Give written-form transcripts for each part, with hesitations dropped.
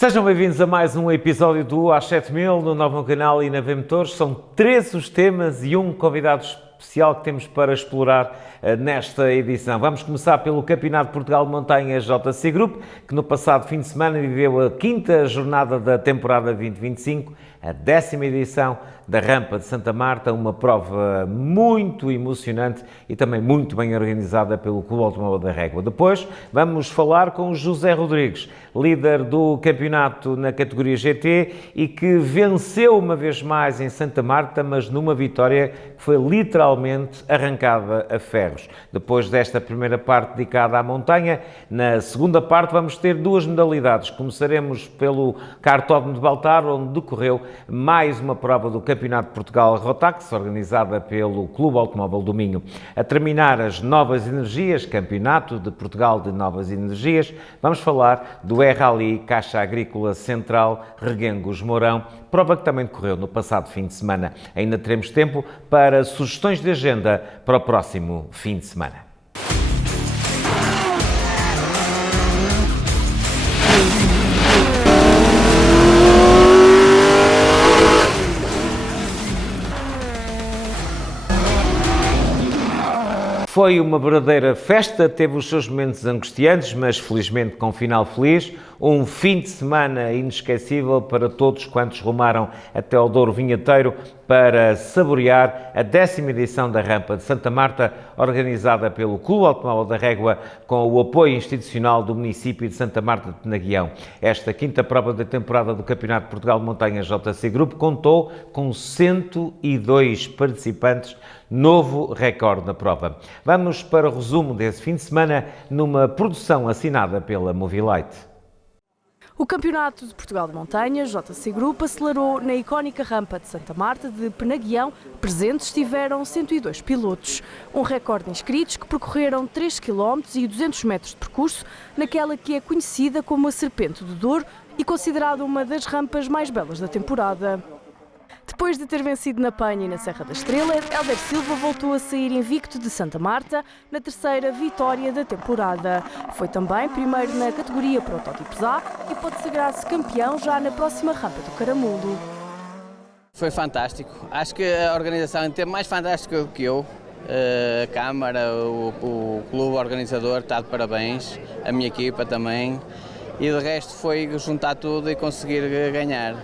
Sejam bem-vindos a mais um episódio do A7000 no novo canal e na V-Motores. São 13 os temas e um convidado especial que temos para explorar nesta edição. Vamos começar pelo Campeonato de Portugal de Montanha JC Group, que no passado fim de semana viveu a quinta jornada da temporada 2025, a 10ª edição da Rampa de Santa Marta, uma prova muito emocionante e também muito bem organizada pelo Clube Automóvel da Régua. Depois vamos falar com o José Rodrigues, líder do campeonato na categoria GT e que venceu uma vez mais em Santa Marta, mas numa vitória que foi literalmente arrancada a ferros. Depois desta primeira parte dedicada à montanha, na segunda parte vamos ter duas modalidades. Começaremos pelo Kartódromo de Baltar, onde decorreu mais uma prova do Campeonato de Portugal Rotax, organizada pelo Clube Automóvel do Minho. A terminar as Novas Energias, Campeonato de Portugal de Novas Energias, vamos falar do Rally Caixa Agrícola Central Reguengos Mourão, prova que também decorreu no passado fim de semana. Ainda teremos tempo para sugestões de agenda para o próximo fim de semana. Foi uma verdadeira festa, teve os seus momentos angustiantes, mas felizmente com final feliz. Um fim de semana inesquecível para todos quantos rumaram até ao Douro Vinheteiro para saborear a 10ª edição da Rampa de Santa Marta, organizada pelo Clube Automóvel da Régua, com o apoio institucional do município de Santa Marta de Penaguião. Esta quinta prova da temporada do Campeonato de Portugal de Montanha JC Group contou com 102 participantes, novo recorde na prova. Vamos para o resumo desse fim de semana numa produção assinada pela Movilite. O Campeonato de Portugal de Montanha, JC Group, acelerou na icónica Rampa de Santa Marta de Penaguião. Presentes estiveram 102 pilotos. Um recorde de inscritos que percorreram 3 km e 200 metros de percurso naquela que é conhecida como a Serpente do Douro e considerada uma das rampas mais belas da temporada. Depois de ter vencido na Penha e na Serra da Estrela, Hélder Silva voltou a sair invicto de Santa Marta na terceira vitória da temporada. Foi também primeiro na categoria Protótipos A e pode sagrar-se campeão já na próxima Rampa do Caramulo. Foi fantástico. Acho que a organização teve mais fantástica do que eu. A Câmara, o clube organizador está de parabéns, a minha equipa também. E de resto foi juntar tudo e conseguir ganhar,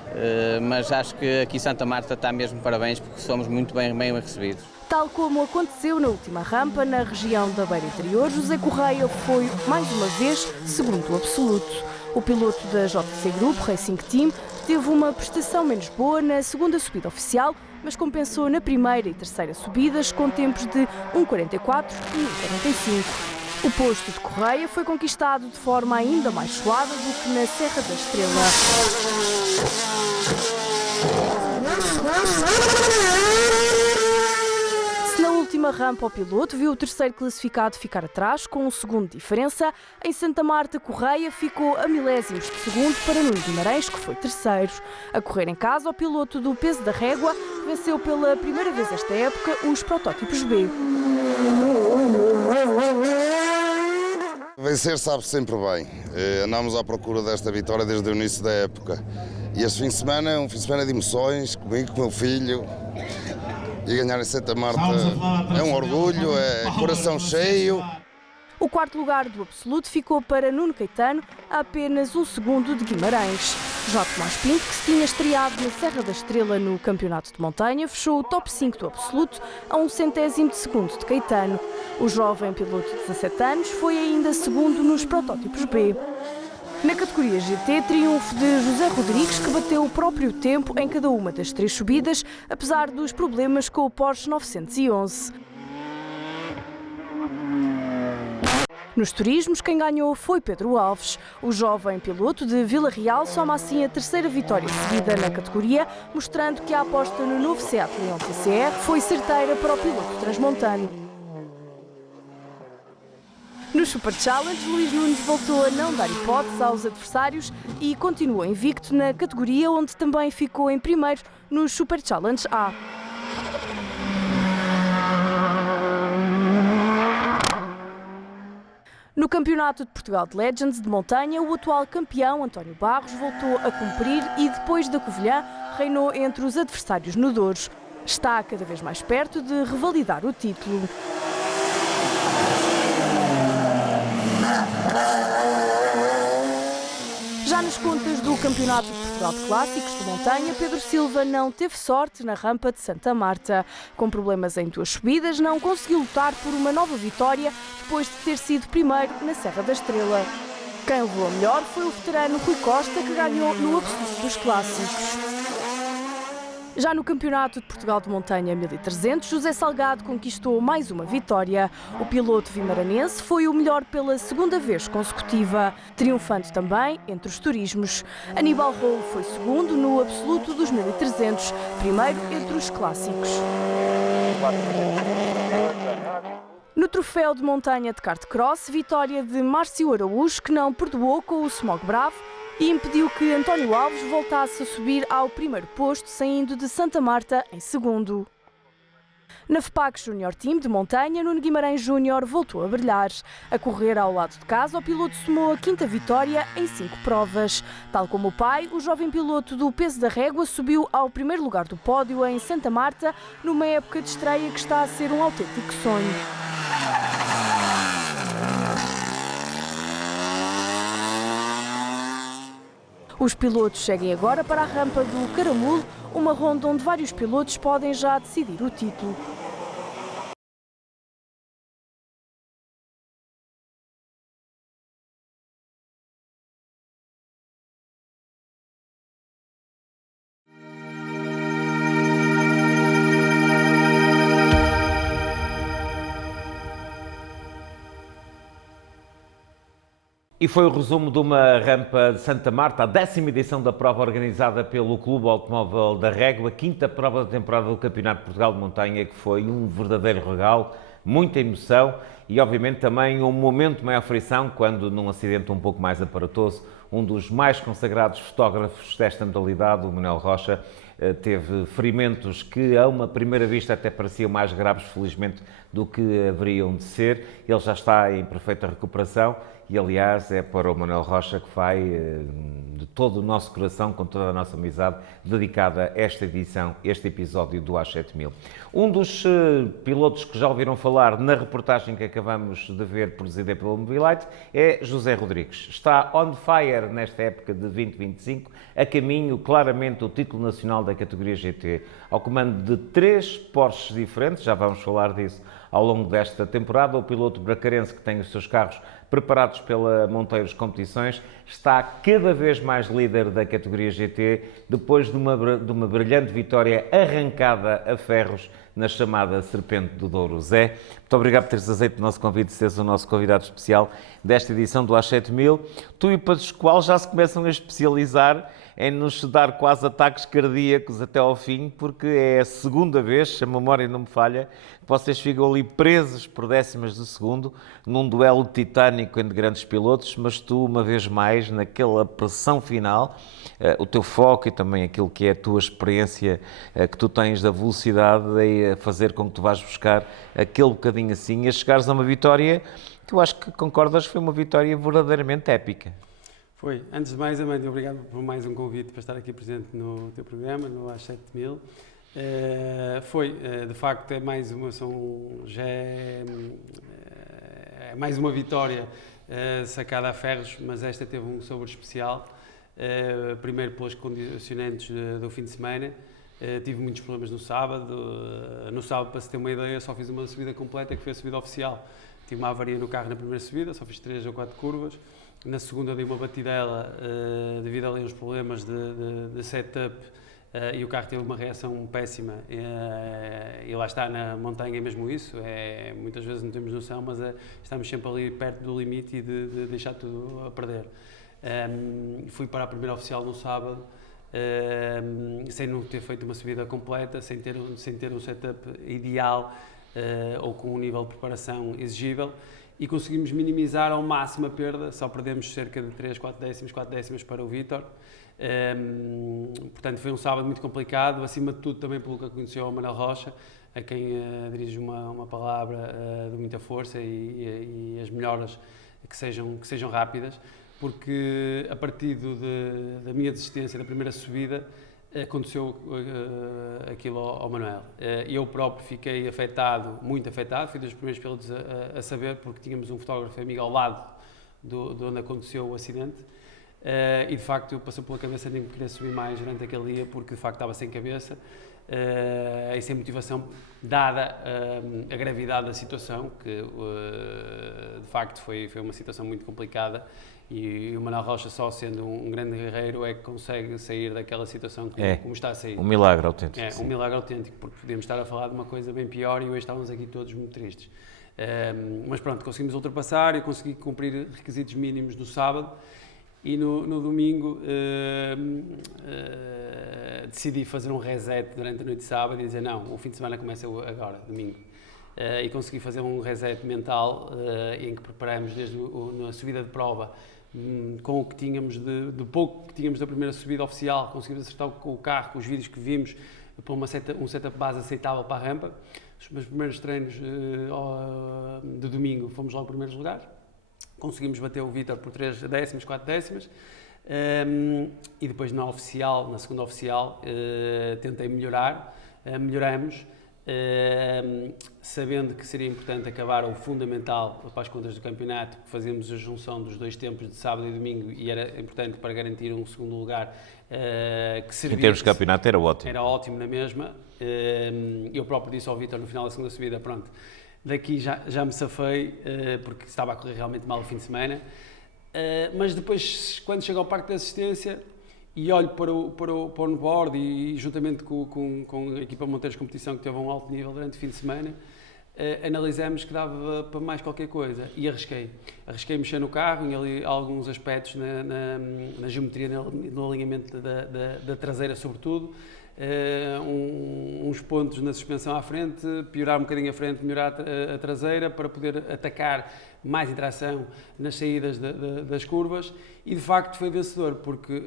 mas acho que aqui Santa Marta está mesmo parabéns porque somos muito bem recebidos. Tal como aconteceu na última rampa, na região da Beira Interior, José Correia foi mais uma vez segundo absoluto. O piloto da JC Group Racing Team teve uma prestação menos boa na segunda subida oficial, mas compensou na primeira e terceira subidas com tempos de 1,44 e 1,45. O posto de Correia foi conquistado de forma ainda mais suave do que na Serra da Estrela. Se na última rampa o piloto viu o terceiro classificado ficar atrás, com 1 segundo de diferença, em Santa Marta Correia ficou a milésimos de segundo para Nuno Guimarães, que foi terceiro. A correr em casa, o piloto do peso da régua venceu pela primeira vez esta época os protótipos B. Vencer sabe sempre bem. Andámos à procura desta vitória desde o início da época. E este fim de semana é um fim de semana de emoções, comigo, com o meu filho. E ganhar em Santa Marta é um orgulho, é coração cheio. O quarto lugar do absoluto ficou para Nuno Caetano, a apenas 1 segundo de Guimarães. Já Tomás Pinto, que se tinha estreado na Serra da Estrela no Campeonato de Montanha, fechou o top 5 do absoluto a 1 centésimo de segundo de Caetano. O jovem piloto de 17 anos foi ainda segundo nos protótipos B. Na categoria GT, triunfo de José Rodrigues, que bateu o próprio tempo em cada uma das 3 subidas, apesar dos problemas com o Porsche 911. Nos turismos, quem ganhou foi Pedro Alves. O jovem piloto de Vila Real soma assim a terceira vitória seguida na categoria, mostrando que a aposta no novo Seat Leon TCR foi certeira para o piloto transmontano. No Super Challenge, Luís Nunes voltou a não dar hipótese aos adversários e continuou invicto na categoria, onde também ficou em primeiro no Super Challenge A. No Campeonato de Portugal de Legends de montanha, o atual campeão, António Barros, voltou a cumprir e, depois da Covilhã, reinou entre os adversários no Douro. Está cada vez mais perto de revalidar o título. Já nas contas do Campeonato de Portugal de Clássicos de montanha, Pedro Silva não teve sorte na rampa de Santa Marta. Com problemas em 2 subidas, não conseguiu lutar por uma nova vitória depois de ter sido primeiro na Serra da Estrela. Quem levou a melhor foi o veterano Rui Costa, que ganhou no absoluto dos clássicos. Já no Campeonato de Portugal de Montanha 1300, José Salgado conquistou mais uma vitória. O piloto vimaranense foi o melhor pela 2ª vez consecutiva, triunfando também entre os turismos. Aníbal Rolo foi segundo no absoluto dos 1300, primeiro entre os clássicos. No troféu de montanha de kart cross, vitória de Márcio Araújo, que não perdoou com o Smog Bravo e impediu que António Alves voltasse a subir ao primeiro posto, saindo de Santa Marta em segundo. Na FPAC Júnior Team de montanha, Nuno Guimarães Júnior voltou a brilhar. A correr ao lado de casa, o piloto somou a 5ª vitória em 5 provas. Tal como o pai, o jovem piloto do peso da régua subiu ao primeiro lugar do pódio em Santa Marta, numa época de estreia que está a ser um autêntico sonho. Os pilotos seguem agora para a rampa do Caramulo, uma ronda onde vários pilotos podem já decidir o título. E foi o resumo de uma rampa de Santa Marta, a 10ª edição da prova organizada pelo Clube Automóvel da Régua, a 5ª prova da temporada do Campeonato de Portugal de Montanha, que foi um verdadeiro regalo, muita emoção e, obviamente, também um momento de maior aflição quando, num acidente um pouco mais aparatoso, um dos mais consagrados fotógrafos desta modalidade, o Manuel Rocha, teve ferimentos que, a uma primeira vista, até pareciam mais graves, felizmente, do que haveriam de ser. Ele já está em perfeita recuperação e, aliás, é para o Manuel Rocha que vai, de todo o nosso coração, com toda a nossa amizade, dedicada a esta edição, este episódio do A7000. Um dos pilotos que já ouviram falar na reportagem que acabamos de ver produzida pelo Mobilite é José Rodrigues. Está on fire nesta época de 2025, a caminho claramente do título nacional da categoria GT, ao comando de 3 Porsches diferentes, já vamos falar disso ao longo desta temporada. O piloto bracarense, que tem os seus carros preparados pela Monteiros Competições, está cada vez mais líder da categoria GT, depois de uma brilhante vitória arrancada a ferros na chamada Serpente do Douro. Zé, muito obrigado por teres aceito o nosso convite, seres o nosso convidado especial desta edição do A7000. Tu e o Pascoal já se começam a especializar em nos dar quase ataques cardíacos até ao fim, porque é a 2ª vez, se a memória não me falha, que vocês ficam ali presos por décimas de segundo, num duelo titânico entre grandes pilotos, mas tu, uma vez mais, naquela pressão final, o teu foco e também aquilo que é a tua experiência que tu tens da velocidade a fazer com que tu vás buscar aquele bocadinho assim, a chegares a uma vitória que eu acho que concordas, foi uma vitória verdadeiramente épica. Foi. Antes de mais, Amanda, obrigado por mais um convite para estar aqui presente no teu programa, no A7000. De facto, é mais uma, é mais uma vitória sacada a ferros, mas esta teve um sabor especial. Primeiro pelos condicionantes do fim de semana. Tive muitos problemas no sábado. No sábado, para se ter uma ideia, só fiz uma subida completa, que foi a subida oficial. Tive uma avaria no carro na primeira subida, só fiz 3 ou 4 curvas. Na segunda dei uma batidela devido ali aos problemas de setup e o carro teve uma reação péssima. E lá está, na montanha é mesmo isso. Muitas vezes não temos noção, mas estamos sempre ali perto do limite e de deixar tudo a perder. Fui para a primeira oficial no sábado, sem não ter feito uma subida completa, sem ter um setup ideal ou com um nível de preparação exigível, e conseguimos minimizar ao máximo a perda, só perdemos cerca de 3, 4 décimas para o Vítor. Portanto, foi um sábado muito complicado, acima de tudo também pelo que aconteceu ao Manuel Rocha, a quem dirijo uma palavra de muita força e as melhoras que sejam rápidas, porque a partir da minha desistência da primeira subida, aconteceu aquilo ao Manuel. Eu próprio fiquei afetado, muito afetado, fui dos primeiros pilotos a saber, porque tínhamos um fotógrafo amigo ao lado de onde aconteceu o acidente, e de facto passou pela cabeça nem querer subir mais durante aquele dia, porque de facto estava sem cabeça, e sem motivação, dada a gravidade da situação, que de facto foi uma situação muito complicada. E o Manuel Rocha, só sendo um grande guerreiro, é que consegue sair daquela situação como está a sair. Um milagre autêntico. É, um milagre autêntico, porque podíamos estar a falar de uma coisa bem pior e hoje estávamos aqui todos muito tristes. Mas pronto, conseguimos ultrapassar e consegui cumprir requisitos mínimos no sábado, e no domingo decidi fazer um reset durante a noite de sábado e dizer não, o fim de semana começa agora, domingo. E consegui fazer um reset mental em que preparamos desde a subida de prova, com o que tínhamos, do pouco que tínhamos da primeira subida oficial, conseguimos acertar o carro com os vídeos que vimos para um setup base aceitável para a rampa. Os meus primeiros treinos de domingo fomos logo primeiros lugares, conseguimos bater o Vítor por 3 décimos, 4 décimas, e depois na segunda oficial, tentei melhorar, melhoramos, sabendo que seria importante acabar o fundamental para as contas do campeonato, fazíamos a junção dos dois tempos de sábado e domingo e era importante para garantir um segundo lugar que servia. Em termos de campeonato era ótimo. Era ótimo na mesma. Eu próprio disse ao Vítor no final da segunda subida, pronto, daqui já me safei, porque estava a correr realmente mal o fim de semana. Mas depois, quando chego ao parque de assistência e olho para o onboard e juntamente com a equipa de monteiros de competição, que teve um alto nível durante o fim de semana, analisamos que dava para mais qualquer coisa e arrisquei mexer no carro, em ali alguns aspectos na geometria, no alinhamento da traseira sobretudo, uns pontos na suspensão à frente, piorar um bocadinho a frente, melhorar a traseira para poder atacar mais interação nas saídas das curvas, e de facto foi vencedor, porque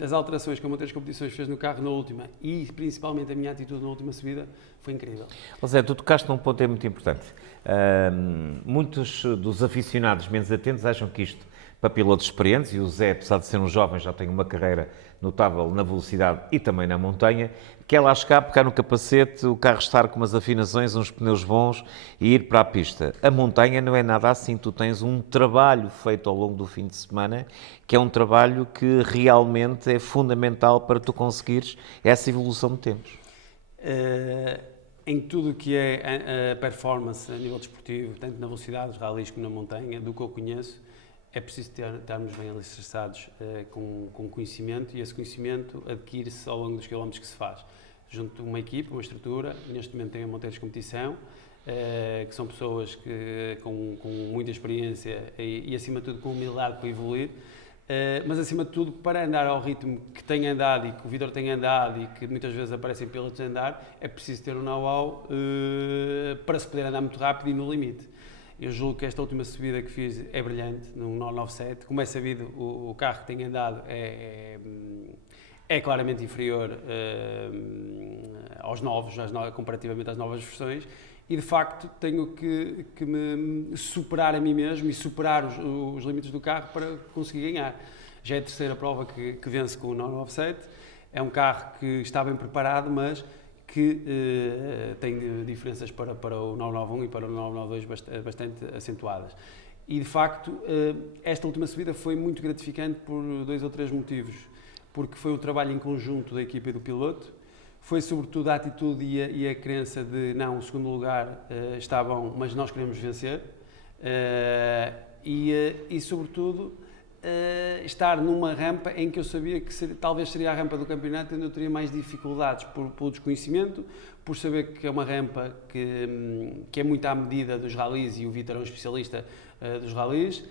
as alterações que a Monteiros Competições fez no carro na última e principalmente a minha atitude na última subida foi incrível. José, tu tocaste num ponto muito importante. Muitos dos aficionados menos atentos acham que isto, para pilotos experientes, e o Zé, apesar de ser um jovem, já tem uma carreira notável na velocidade e também na montanha, que é lá chegar, pegar no capacete, o carro estar com umas afinações, uns pneus bons e ir para a pista. A montanha não é nada assim, tu tens um trabalho feito ao longo do fim de semana, que é um trabalho que realmente é fundamental para tu conseguires essa evolução de tempos. Em tudo o que é a performance a nível desportivo, tanto na velocidade, os ralis como na montanha, do que eu conheço, é preciso estarmos bem alicerçados com conhecimento, e esse conhecimento adquire-se ao longo dos quilómetros que se faz. Junto a uma equipe, uma estrutura, neste momento tem a Monteiros de Competição, que são pessoas com muita experiência e acima de tudo com humildade para evoluir, mas acima de tudo para andar ao ritmo que tem andado e que o Vítor tem andado e que muitas vezes aparecem pilotos a andar, é preciso ter um know-how para se poder andar muito rápido e no limite. Eu julgo que esta última subida que fiz é brilhante, num 997. Como é sabido, o carro que tenho andado é claramente inferior aos novos, comparativamente às novas versões, e de facto tenho que me superar a mim mesmo e superar os limites do carro para conseguir ganhar. Já é a terceira prova que venço com o 997. É um carro que está bem preparado, mas que tem diferenças para o 991 e para o 992 bastante acentuadas. E, de facto, esta última subida foi muito gratificante por 2 ou 3 motivos. Porque foi o trabalho em conjunto da equipa e do piloto, foi sobretudo a atitude e a crença de não, o segundo lugar está bom, mas nós queremos vencer, e sobretudo, estar numa rampa em que eu sabia que talvez seria a rampa do campeonato onde eu teria mais dificuldades pelo desconhecimento, por saber que é uma rampa que é muito à medida dos ralis e o Vítor é um especialista dos ralis,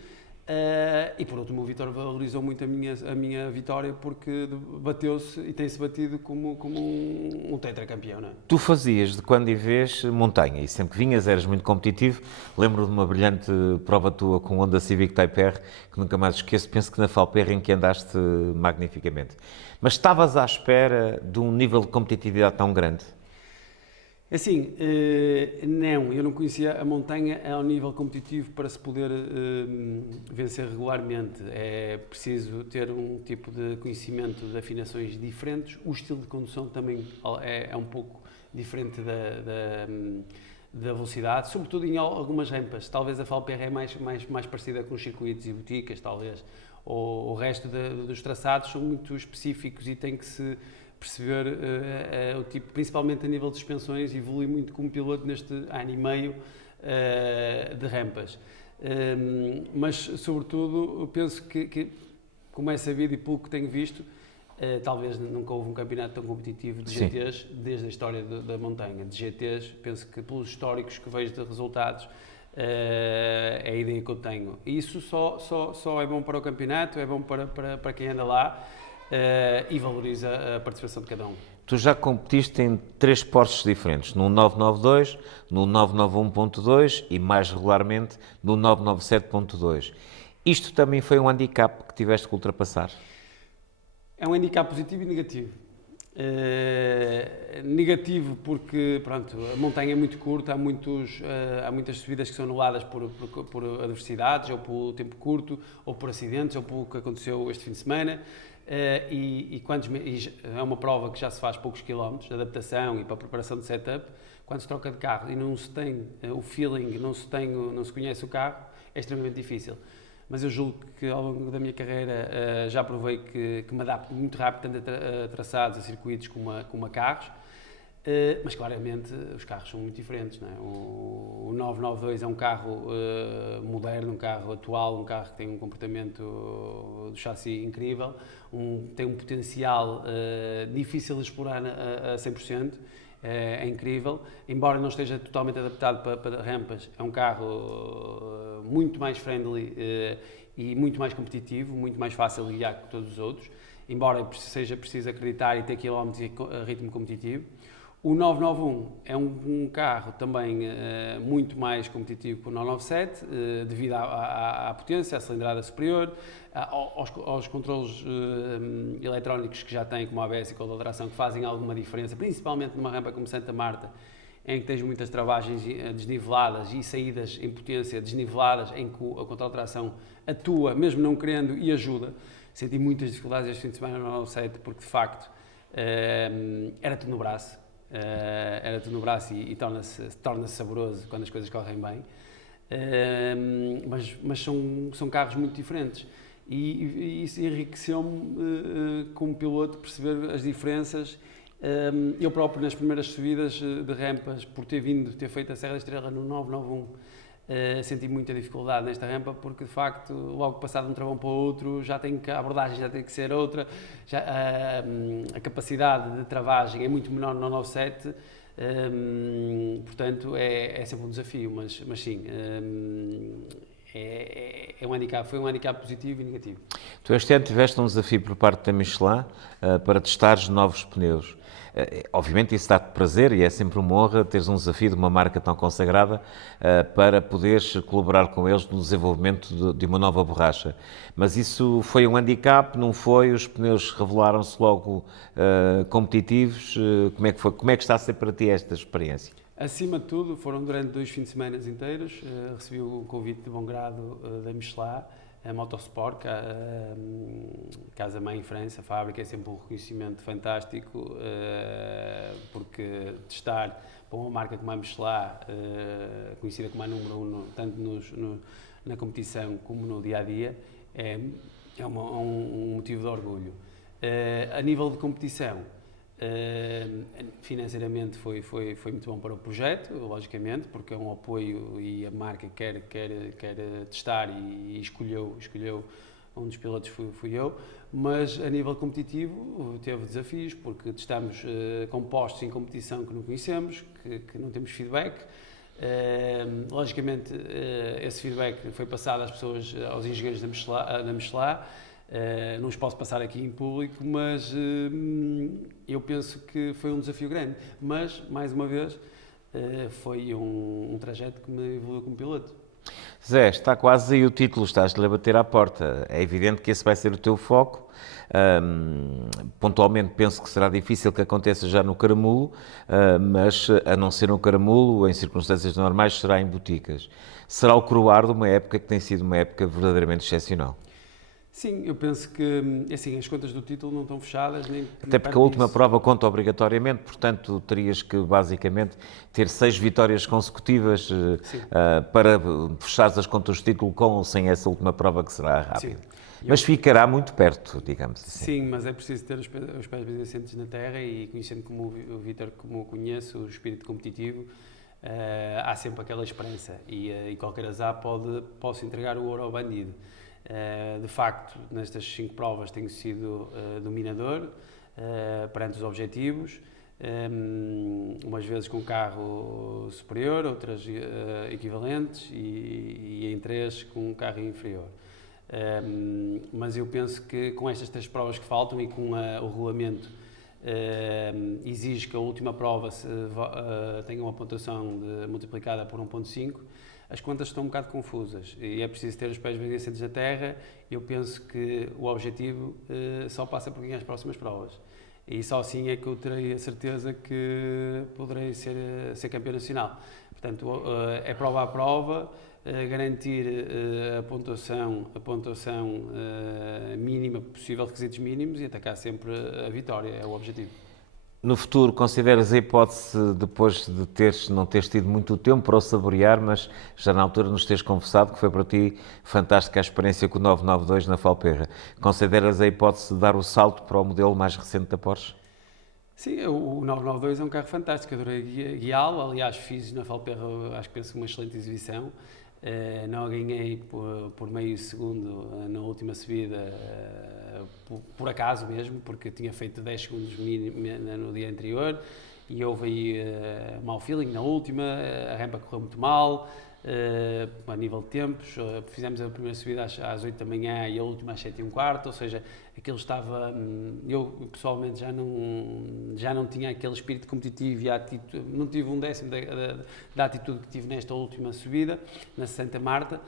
e por último o Vítor valorizou muito a minha vitória porque bateu-se e tem-se batido como um tetracampeão, não é? Tu fazias de quando em vez montanha e sempre que vinhas eras muito competitivo. Lembro de uma brilhante prova tua com o Honda Civic Type R, que nunca mais esqueço, penso que na Falperra, em que andaste magnificamente. Mas estavas à espera de um nível de competitividade tão grande? Assim, não, eu não conhecia a montanha ao nível competitivo para se poder vencer regularmente. É preciso ter um tipo de conhecimento de afinações diferentes. O estilo de condução também é um pouco diferente da velocidade, sobretudo em algumas rampas. Talvez a FalPR é mais parecida com os circuitos e boticas, talvez. O resto dos traçados são muito específicos e tem que se perceber o tipo, principalmente a nível de suspensões, evolui muito como piloto neste ano e meio de rampas. Mas, sobretudo, eu penso que, como é sabido e pelo que tenho visto, talvez nunca houve um campeonato tão competitivo de GTs desde a história da montanha. De GTs, penso que pelos históricos que vejo de resultados, é a ideia que eu tenho. E isso só é bom para o campeonato, é bom para quem anda lá, e valoriza a participação de cada um. Tu já competiste em 3 Porsches diferentes, no 992, no 991.2 e mais regularmente no 997.2. Isto também foi um handicap que tiveste que ultrapassar? É um handicap positivo e negativo. Negativo porque, pronto, a montanha é muito curta, há muitas subidas que são anuladas por adversidades, ou pelo tempo curto, ou por acidentes, ou pelo que aconteceu este fim de semana. E é uma prova que já se faz poucos quilómetros de adaptação e para a preparação de setup. Quando se troca de carro e não se tem o feeling, não se conhece o carro, é extremamente difícil. Mas eu julgo que ao longo da minha carreira já provei que me adapto muito rápido, tanto a traçados, a circuitos como a carros. Mas claramente os carros são muito diferentes, não é? O 992 é um carro moderno, um carro atual, um carro que tem um comportamento do chassi incrível, tem um potencial difícil de explorar a 100%, é incrível, embora não esteja totalmente adaptado para rampas, é um carro muito mais friendly e muito mais competitivo, muito mais fácil de guiar que todos os outros, embora seja preciso acreditar e ter quilómetros a ritmo competitivo. O 991 é um carro também muito mais competitivo que o 997, devido à potência, à cilindrada superior, aos controles eletrónicos que já tem, como a ABS e com a tração, que fazem alguma diferença, principalmente numa rampa como Santa Marta, em que tens muitas travagens desniveladas e saídas em potência desniveladas, em que a controle de tração atua, mesmo não querendo, e ajuda. Senti muitas dificuldades este fim de semana no 997, porque de facto era tudo no braço. E torna-se saboroso quando as coisas correm bem, mas são carros muito diferentes e isso enriqueceu-me como piloto perceber as diferenças. Eu próprio nas primeiras subidas de rampas, por ter feito a Serra da Estrela no 991, senti muita dificuldade nesta rampa porque de facto logo passado de um travão para o outro a abordagem já tem que ser outra, a capacidade de travagem é muito menor no 97, portanto é sempre um desafio, mas sim, foi um handicap positivo e negativo. Tu este ano tiveste um desafio por parte da Michelin para testares novos pneus. Obviamente isso dá-te prazer e é sempre uma honra teres um desafio de uma marca tão consagrada para poderes colaborar com eles no desenvolvimento de uma nova borracha. Mas isso foi um handicap, não foi? Os pneus revelaram-se logo competitivos. Como é que foi? Como é que está a ser para ti esta experiência? Acima de tudo, foram durante 2 fins de semana inteiros. Recebi o convite de bom grado da Michelin, a Motorsport, casa-mãe em França, a fábrica, é sempre um reconhecimento fantástico, porque testar para uma marca como a Michelin, conhecida como a número 1, tanto na competição como no dia-a-dia, é um motivo de orgulho. A nível de competição, financeiramente foi muito bom para o projeto, logicamente, porque é um apoio e a marca quer testar e escolheu um dos pilotos fui eu, mas a nível competitivo teve desafios, porque testamos compostos em competição que não conhecemos, que não temos feedback. Logicamente esse feedback foi passado às pessoas, aos engenheiros da Michelin. Não os posso passar aqui em público, mas eu penso que foi um desafio grande. Mas, mais uma vez, foi um trajeto que me evoluiu como piloto. Zé, está quase aí o título, estás-lhe a bater à porta. É evidente que esse vai ser o teu foco. Pontualmente penso que será difícil que aconteça já no Caramulo, mas a não ser no Caramulo, em circunstâncias normais, será em Boticas. Será o coroar de uma época que tem sido uma época verdadeiramente excepcional. Sim, eu penso que assim, as contas do título não estão fechadas, nem Até porque a última prova conta obrigatoriamente, portanto terias que basicamente ter 6 vitórias consecutivas para fechares as contas do título com ou sem essa última prova que será rápida. Mas ficará muito perto, digamos assim. Sim, mas é preciso ter os pés bem assentes na terra e conhecendo como o Vítor, como o conheço, o espírito competitivo, há sempre aquela esperança e qualquer azar posso entregar o ouro ao bandido. De facto, nestas 5 provas tenho sido dominador perante os objetivos, umas vezes com carro superior, outras equivalentes e em 3 com um carro inferior. Mas eu penso que com estas 3 provas que faltam e com o regulamento exige que a última prova tenha uma pontuação multiplicada por 1.5, as contas estão um bocado confusas e é preciso ter os pés bem assentes na terra. Eu penso que o objetivo só passa por ganhar as próximas provas e só assim é que eu terei a certeza que poderei ser campeão nacional. Portanto, é prova a prova, garantir a pontuação mínima possível, requisitos mínimos, e atacar sempre a vitória, é o objetivo. No futuro, consideras a hipótese, depois de não teres tido muito tempo para o saborear, mas já na altura nos teres confessado que foi para ti fantástica a experiência com o 992 na Falperra, consideras a hipótese de dar o salto para o modelo mais recente da Porsche? Sim, o 992 é um carro fantástico, adorei guiá-lo, aliás fiz na Falperra, acho que penso uma excelente exibição. Não a ganhei por meio segundo na última subida, por acaso mesmo, porque tinha feito 10 segundos no dia anterior e houve aí mau feeling na última, a rampa correu muito mal, a nível de tempos, fizemos a primeira subida às 8 da manhã e a última às 7h15, ou seja, aquilo estava, eu pessoalmente já não tinha aquele espírito competitivo e a atitude, não tive um décimo da atitude que tive nesta última subida, na Santa Marta,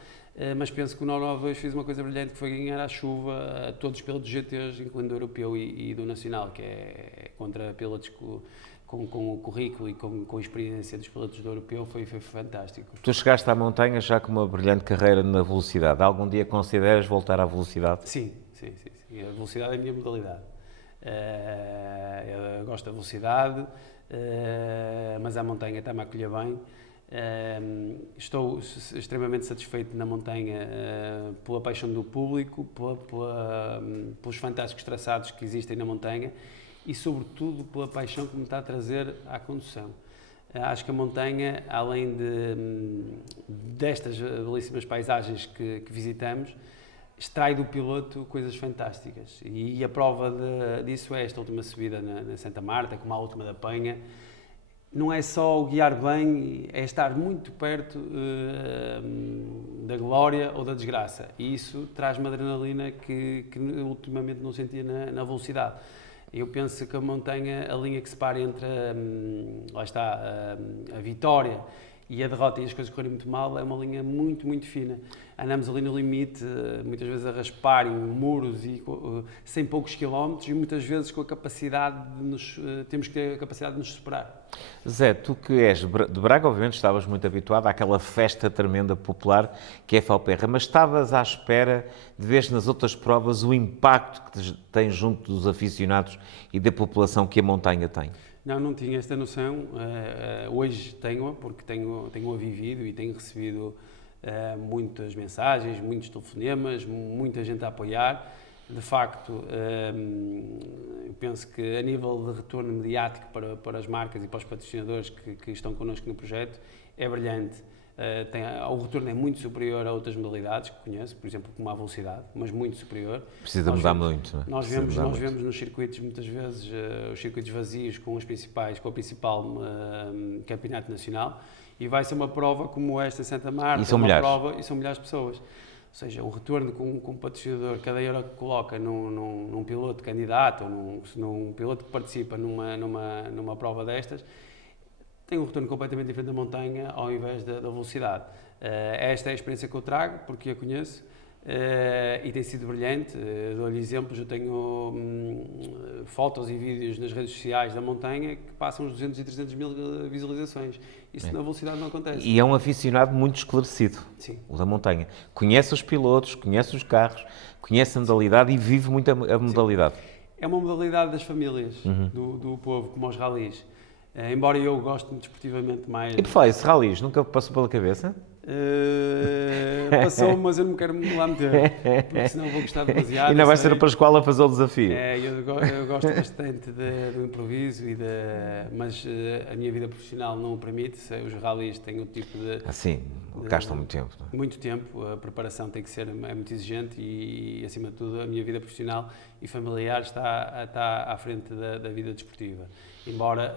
mas penso que o 992 fez uma coisa brilhante, que foi ganhar à chuva a todos os pilotos GTs, incluindo do europeu e do nacional, que é contra pilotos com o currículo e com a experiência dos pilotos do europeu, foi fantástico. Tu chegaste à montanha já com uma brilhante carreira na velocidade. Algum dia consideras voltar à velocidade? Sim. A velocidade é a minha modalidade. Eu gosto da velocidade, mas a montanha está-me a acolher bem. Estou extremamente satisfeito na montanha pela paixão do público, pelos fantásticos traçados que existem na montanha e, sobretudo, pela paixão que me está a trazer à condução. Acho que a montanha, além destas belíssimas paisagens que visitamos, extrai do piloto coisas fantásticas. E a prova disso é esta última subida na Santa Marta, como a última da Penha. Não é só o guiar bem, é estar muito perto da glória ou da desgraça. E isso traz-me adrenalina que ultimamente não sentia na velocidade. Eu penso que a montanha, a linha que separa entre a vitória e a derrota e as coisas correrem muito mal, é uma linha muito, muito fina. Andamos ali no limite, muitas vezes a raspar em muros e sem poucos quilómetros e muitas vezes com a capacidade temos que ter a capacidade de nos superar. Zé, tu que és de Braga, obviamente estavas muito habituado àquela festa tremenda popular que é a Falperra, mas estavas à espera de ver nas outras provas o impacto que tem junto dos aficionados e da população que a montanha tem? Não tinha esta noção. Hoje tenho-a, porque tenho-a vivido e tenho recebido muitas mensagens, muitos telefonemas, muita gente a apoiar. De facto, eu penso que a nível de retorno mediático para as marcas e para os patrocinadores que estão connosco no projeto, é brilhante. O retorno é muito superior a outras modalidades que conheço, por exemplo, como a velocidade, mas muito superior. Precisa mudar muito, não é? Nós vemos nos circuitos, muitas vezes, os circuitos vazios com o principal campeonato nacional, e vai ser uma prova como esta em Santa Marta, e são milhares. E são milhares de pessoas. Ou seja, o retorno com um patrocinador, cada euro que coloca num piloto candidato ou num piloto que participa numa prova destas, tem um retorno completamente diferente da montanha ao invés da velocidade. Esta é a experiência que eu trago, porque a conheço, e tem sido brilhante. Dou-lhe exemplos, eu tenho fotos e vídeos nas redes sociais da montanha que passam os 200 e 300 mil visualizações. Isso na velocidade não acontece. E é um aficionado muito esclarecido, Sim. o da montanha. Conhece os pilotos, conhece os carros, conhece a modalidade e vive muito a modalidade. É uma modalidade das famílias, do povo, como aos ralis. Embora eu goste desportivamente mais... E por falar isso, ralis, nunca passou pela cabeça? Passou, mas eu não me quero lá meter, porque senão vou gostar demasiado. E ainda vai ser para a escola a fazer o desafio. Eu gosto bastante do improviso, mas a minha vida profissional não o permite. Os ralis têm outro tipo de... Assim, gastam muito tempo. Não é? Muito tempo, a preparação tem que ser muito exigente e, acima de tudo, a minha vida profissional e familiar está à frente da vida desportiva. Embora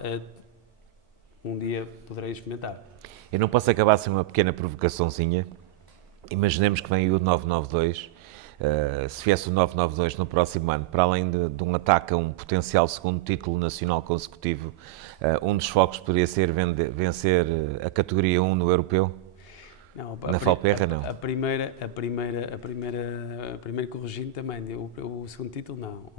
um dia poderei experimentar. Eu não posso acabar sem uma pequena provocaçãozinha. Imaginemos que vem o 992. Se viesse o 992 no próximo ano, para além de um ataque a um potencial segundo título nacional consecutivo, um dos focos poderia ser vencer a categoria 1 no europeu? Não, na Valperra, não. A primeira corrigindo também. O segundo título, não.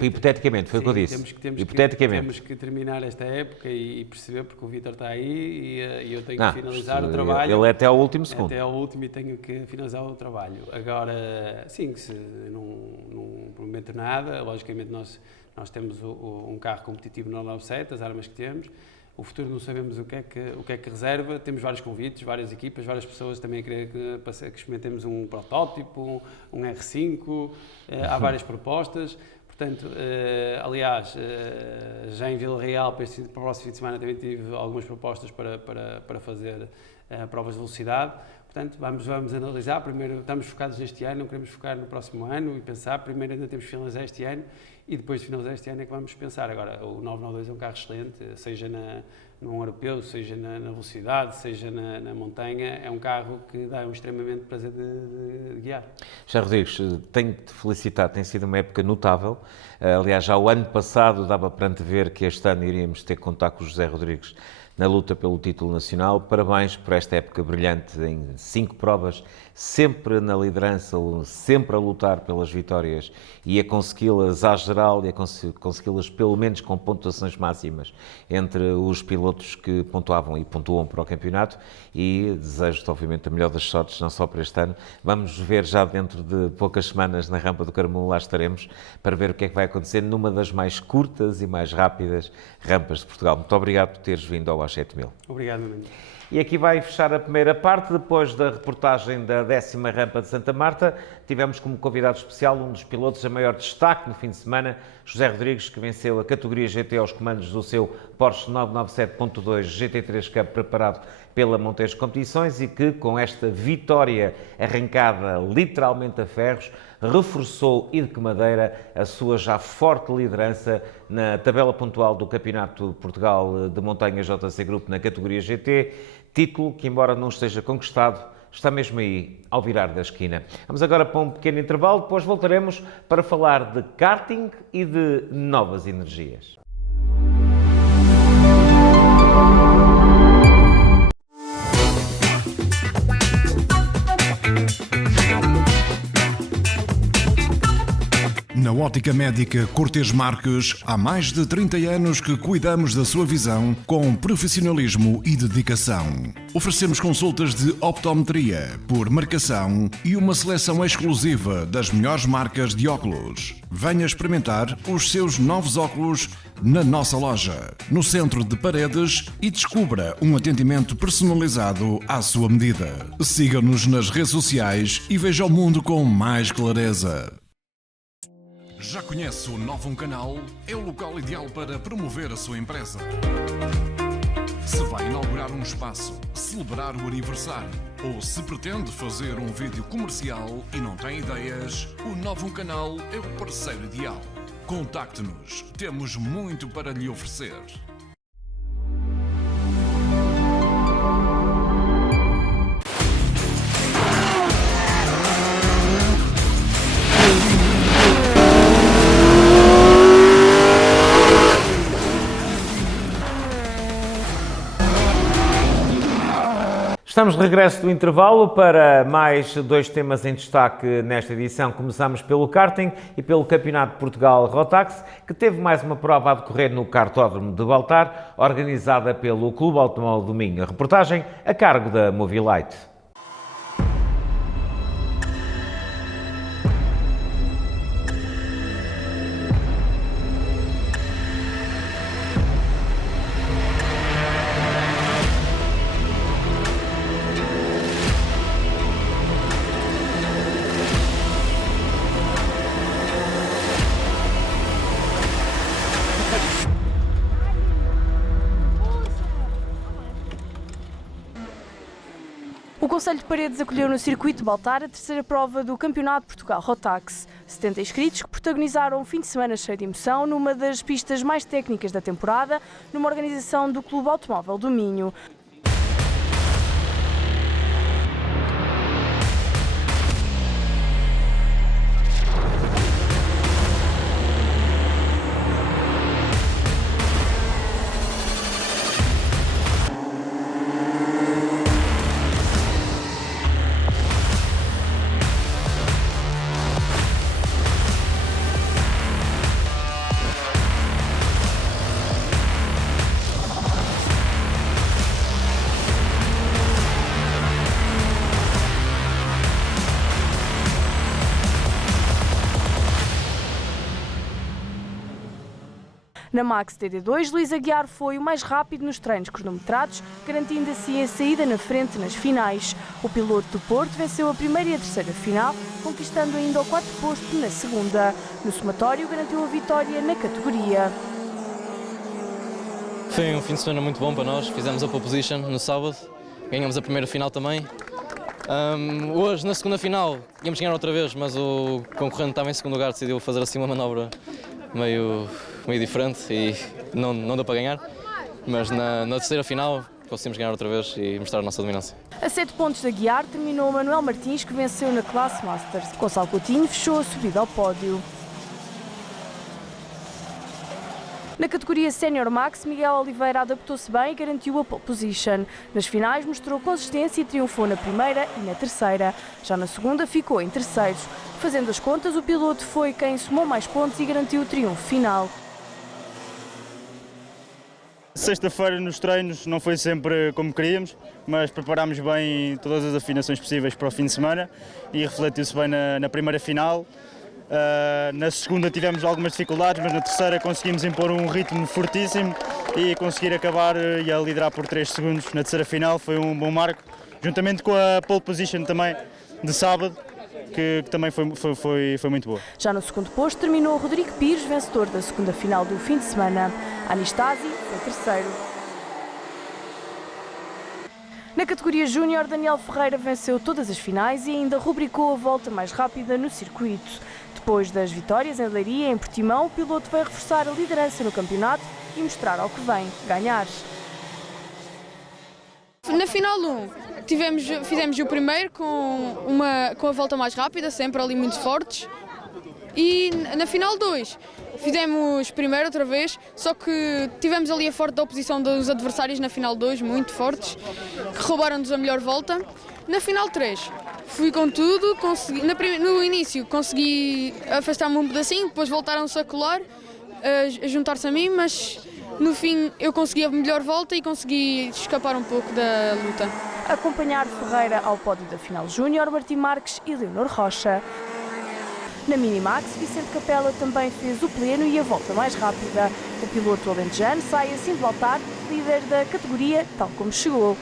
Hipoteticamente, foi o que eu disse. Temos que terminar esta época e perceber, porque o Vítor está aí e eu tenho que finalizar o trabalho. Ele é até ao último segundo. Até ao último e tenho que finalizar o trabalho. Agora, sim, se não prometo nada, logicamente nós temos um carro competitivo no 97, as armas que temos. O futuro não sabemos o que é que reserva. Temos vários convites, várias equipas, várias pessoas também a querer que experimentemos um protótipo, um R5. Há várias propostas. Portanto, aliás, já em Vila Real, para o próximo fim de semana, também tive algumas propostas para fazer provas de velocidade. Portanto, vamos analisar. Primeiro, estamos focados neste ano, não queremos focar no próximo ano e pensar. Primeiro, ainda temos que finalizar este ano e depois de finalizar este ano é que vamos pensar. Agora, o 992 é um carro excelente, seja num europeu, seja na velocidade, seja na montanha. É um carro que dá extremamente prazer de guiar. José Rodrigues, tenho de te felicitar, tem sido uma época notável. Aliás, já o ano passado dava para antever que este ano iríamos ter que contar com o José Rodrigues na luta pelo título nacional. Parabéns por esta época brilhante em 5 provas, sempre na liderança, sempre a lutar pelas vitórias e a consegui-las à geral e a consegui-las pelo menos com pontuações máximas entre os pilotos que pontuavam e pontuam para o campeonato, e desejo-te obviamente a melhor das sortes, não só para este ano. Vamos ver já dentro de poucas semanas na Rampa do Caramulo, lá estaremos para ver o que é que vai acontecer numa das mais curtas e mais rápidas rampas de Portugal. Muito obrigado por teres vindo ao A7000. Obrigado, meu amigo. E aqui vai fechar a primeira parte. Depois da reportagem da 10ª Rampa de Santa Marta, tivemos como convidado especial um dos pilotos a maior destaque no fim de semana, José Rodrigues, que venceu a categoria GT aos comandos do seu Porsche 997.2 GT3 Cup preparado pela Montejo Competições e que, com esta vitória arrancada literalmente a ferros, reforçou e de que maneira a sua já forte liderança na tabela pontual do Campeonato de Portugal de Montanha JC Group na categoria GT, título que, embora não esteja conquistado, está mesmo aí, ao virar da esquina. Vamos agora para um pequeno intervalo, depois voltaremos para falar de karting e de novas energias. Na Ótica Médica Cortês Marques, há mais de 30 anos que cuidamos da sua visão com profissionalismo e dedicação. Oferecemos consultas de optometria, por marcação e uma seleção exclusiva das melhores marcas de óculos. Venha experimentar os seus novos óculos na nossa loja, no centro de Paredes, e descubra um atendimento personalizado à sua medida. Siga-nos nas redes sociais e veja o mundo com mais clareza. Já conhece o Novum Canal? É o local ideal para promover a sua empresa. Se vai inaugurar um espaço, celebrar o aniversário ou se pretende fazer um vídeo comercial e não tem ideias, o Novum Canal é o parceiro ideal. Contacte-nos, temos muito para lhe oferecer. Estamos de regresso do intervalo para mais 2 temas em destaque nesta edição. Começamos pelo karting e pelo Campeonato de Portugal Rotax, que teve mais uma prova a decorrer no Kartódromo de Baltar, organizada pelo Clube Automóvel do Minho. A reportagem a cargo da Movilite. O Concelho de Paredes acolheu no circuito de Baltar a terceira prova do Campeonato de Portugal Rotax. 70 inscritos que protagonizaram um fim de semana cheio de emoção numa das pistas mais técnicas da temporada, numa organização do Clube Automóvel do Minho. Na Max TD2, Luís Aguiar foi o mais rápido nos treinos cronometrados, garantindo assim a saída na frente nas finais. O piloto do Porto venceu a primeira e a terceira final, conquistando ainda o 4º posto na segunda. No somatório, garantiu a vitória na categoria. Foi um fim de semana muito bom para nós, fizemos a pole position no sábado, ganhamos a primeira final também. Hoje, na segunda final, íamos ganhar outra vez, mas o concorrente estava em segundo lugar, decidiu fazer assim uma manobra meio diferente e não deu para ganhar, mas na terceira final conseguimos ganhar outra vez e mostrar a nossa dominância. A 7 pontos da Aguiar terminou Manuel Martins, que venceu na Classe Masters. Gonçalo Coutinho fechou a subida ao pódio. Na categoria Sénior Max, Miguel Oliveira adaptou-se bem e garantiu a pole position. Nas finais mostrou consistência e triunfou na primeira e na terceira. Já na segunda ficou em terceiros. Fazendo as contas, o piloto foi quem somou mais pontos e garantiu o triunfo final. Sexta-feira nos treinos não foi sempre como queríamos, mas preparámos bem todas as afinações possíveis para o fim de semana e refletiu-se bem na primeira final. Na segunda tivemos algumas dificuldades, mas na terceira conseguimos impor um ritmo fortíssimo e conseguir acabar e a liderar por 3 segundos. Na terceira final foi um bom marco, juntamente com a pole position também de sábado, que também foi muito boa. Já no segundo posto terminou Rodrigo Pires, vencedor da segunda final do fim de semana. Anastasi foi terceiro. Na categoria Júnior, Daniel Ferreira venceu todas as finais e ainda rubricou a volta mais rápida no circuito. Depois das vitórias em Leiria e em Portimão, o piloto vai reforçar a liderança no campeonato e mostrar ao que vem ganhar. Na final 1, fizemos o primeiro com a volta mais rápida, sempre ali muito fortes. E na final 2, fizemos primeiro outra vez, só que tivemos ali a forte oposição dos adversários na final 2, muito fortes, que roubaram-nos a melhor volta. Na final 3, fui com tudo, no início consegui afastar-me um pedacinho, depois voltaram-se a colar, a juntar-se a mim, mas no fim eu consegui a melhor volta e consegui escapar um pouco da luta. Acompanhar Ferreira ao pódio da final Júnior, Martim Marques e Leonor Rocha. Na Minimax, Vicente Capela também fez o pleno e a volta mais rápida. O piloto alentejano sai assim de Baltar, líder da categoria, tal como chegou.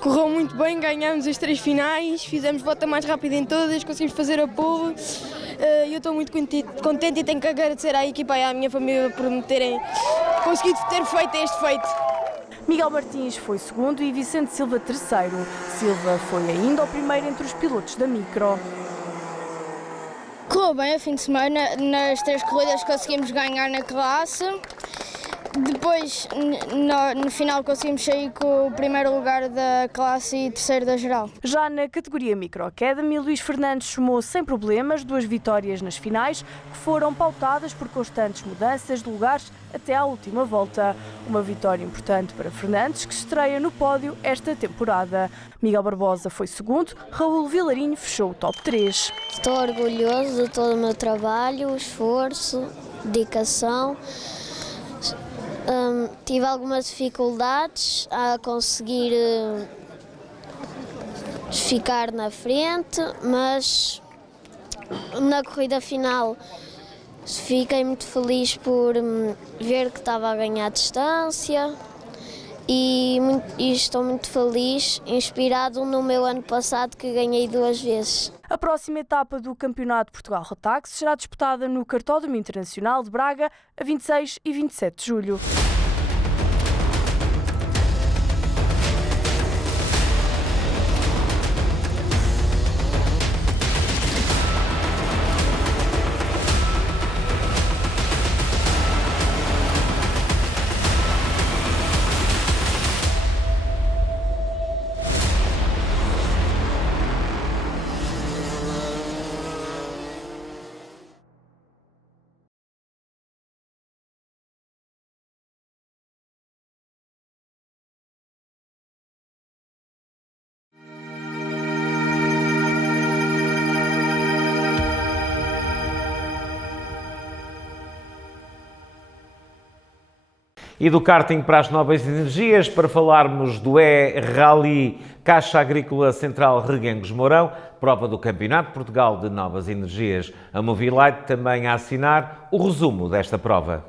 Correu muito bem, ganhámos as 3 finais, fizemos volta mais rápida em todas, conseguimos fazer a pole. Eu estou muito contente e tenho que agradecer à equipa e à minha família por me terem conseguido ter feito este feito. Miguel Martins foi segundo e Vicente Silva terceiro. Silva foi ainda o primeiro entre os pilotos da Micro. Correu bem a fim de semana, nas 3 corridas conseguimos ganhar na classe. Depois, no final, conseguimos sair com o primeiro lugar da classe e terceiro da geral. Já na categoria Micro Academy, Luís Fernandes somou sem problemas 2 vitórias nas finais, que foram pautadas por constantes mudanças de lugares até à última volta. Uma vitória importante para Fernandes, que estreia no pódio esta temporada. Miguel Barbosa foi segundo, Raul Vilarinho fechou o top 3. Estou orgulhoso de todo o meu trabalho, esforço, dedicação. Tive algumas dificuldades a conseguir ficar na frente, mas na corrida final fiquei muito feliz por ver que estava a ganhar distância e estou muito feliz, inspirado no meu ano passado que ganhei 2 vezes. A próxima etapa do Campeonato de Portugal Rotax será disputada no Cartódromo Internacional de Braga a 26 e 27 de julho. E do karting para as novas energias, para falarmos do E-Rally Caixa Agrícola Central Reguengos Mourão, prova do Campeonato de Portugal de Novas Energias. A Movilite também a assinar o resumo desta prova.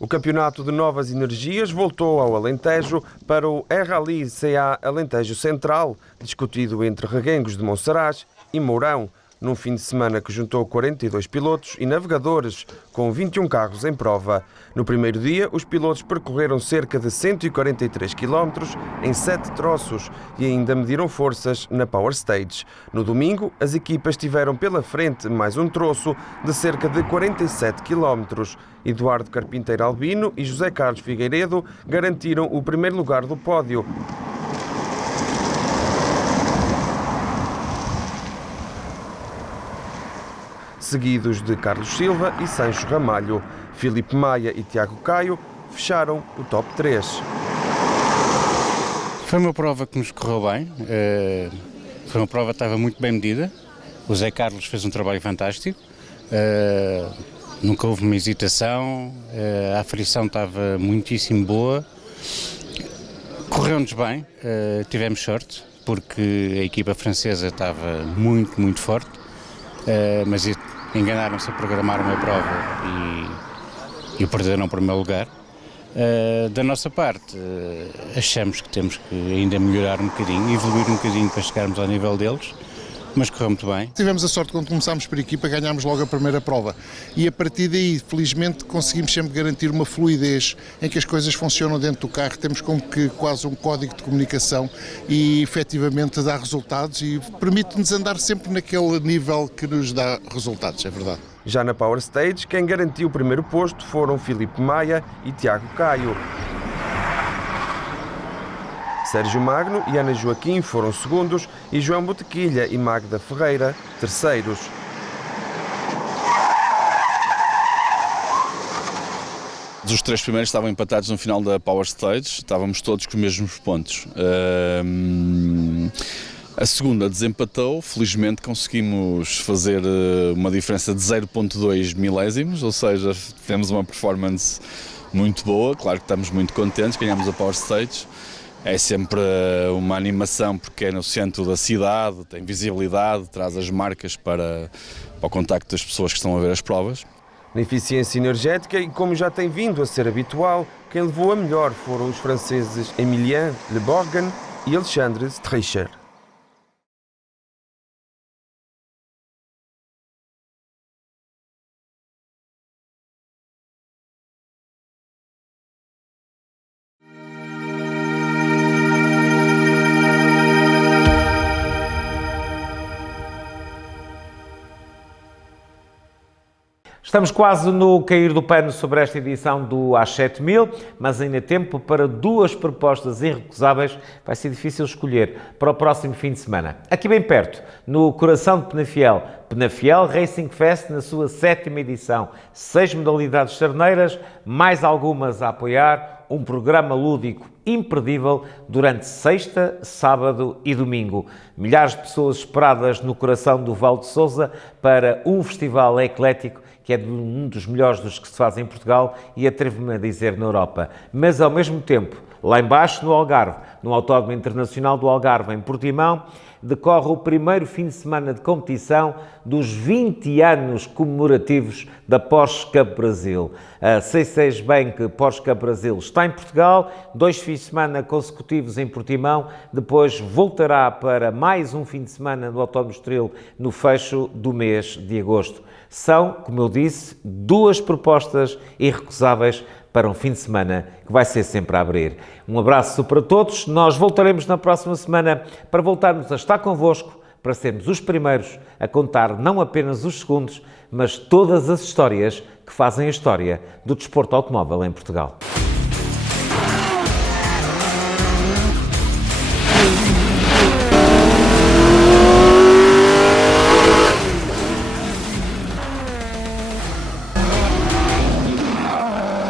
O Campeonato de Novas Energias voltou ao Alentejo para o E-Rally CA Alentejo Central, discutido entre Reguengos de Monsaraz e Mourão, num fim de semana que juntou 42 pilotos e navegadores, com 21 carros em prova. No primeiro dia, os pilotos percorreram cerca de 143 km em 7 troços e ainda mediram forças na Power Stage. No domingo, as equipas tiveram pela frente mais um troço de cerca de 47 km. Eduardo Carpinteiro Albino e José Carlos Figueiredo garantiram o primeiro lugar do pódio. Seguidos de Carlos Silva e Sancho Ramalho. Filipe Maia e Tiago Caio fecharam o top 3. Foi uma prova que nos correu bem, foi uma prova que estava muito bem medida. O Zé Carlos fez um trabalho fantástico, nunca houve uma hesitação, a aflição estava muitíssimo boa. Correu-nos bem, tivemos sorte, porque a equipa francesa estava muito forte, mas enganaram-se a programar uma prova e perderam o primeiro lugar. Da nossa parte, achamos que temos que ainda melhorar um bocadinho, evoluir um bocadinho para chegarmos ao nível deles, mas correu muito bem. Tivemos a sorte quando começámos por equipa, ganhámos logo a primeira prova e a partir daí, felizmente, conseguimos sempre garantir uma fluidez em que as coisas funcionam dentro do carro, temos como que quase um código de comunicação e efetivamente dá resultados e permite-nos andar sempre naquele nível que nos dá resultados, é verdade. Já na Power Stage, quem garantiu o primeiro posto foram Filipe Maia e Tiago Caio. Sérgio Magno e Ana Joaquim foram segundos e João Botequilha e Magda Ferreira terceiros. Os 3 primeiros estavam empatados no final da Power Stage, estávamos todos com os mesmos pontos. A segunda desempatou, felizmente conseguimos fazer uma diferença de 0,2 milésimos, ou seja, tivemos uma performance muito boa, claro que estamos muito contentes, ganhamos a Power Stage É sempre uma animação porque é no centro da cidade, tem visibilidade, traz as marcas para o contacto das pessoas que estão a ver as provas. Na eficiência energética, e como já tem vindo a ser habitual, quem levou a melhor foram os franceses Emilien Le Borgen e Alexandre Streicher. Estamos quase no cair do pano sobre esta edição do A7000, mas ainda há tempo para duas propostas irrecusáveis. Vai ser difícil escolher para o próximo fim de semana. Aqui bem perto, no coração de Penafiel, Penafiel Racing Fest na sua 7ª edição. 6 modalidades charneiras, mais algumas a apoiar, um programa lúdico imperdível durante sexta, sábado e domingo. Milhares de pessoas esperadas no coração do Val de Sousa para um festival eclético que é um dos melhores dos que se faz em Portugal e atrevo-me a dizer na Europa. Mas, ao mesmo tempo, lá embaixo no Algarve, no Autódromo Internacional do Algarve, em Portimão, decorre o primeiro fim de semana de competição dos 20 anos comemorativos da Porsche Cup Brasil. A C6 Bank Porsche Cup Brasil está em Portugal, 2 fins de semana consecutivos em Portimão, depois voltará para mais um fim de semana no Autódromo Estoril no fecho do mês de agosto. São, como eu disse, duas propostas irrecusáveis para um fim de semana que vai ser sempre a abrir. Um abraço para todos, nós voltaremos na próxima semana para voltarmos a estar convosco, para sermos os primeiros a contar não apenas os segundos, mas todas as histórias que fazem a história do desporto automóvel em Portugal.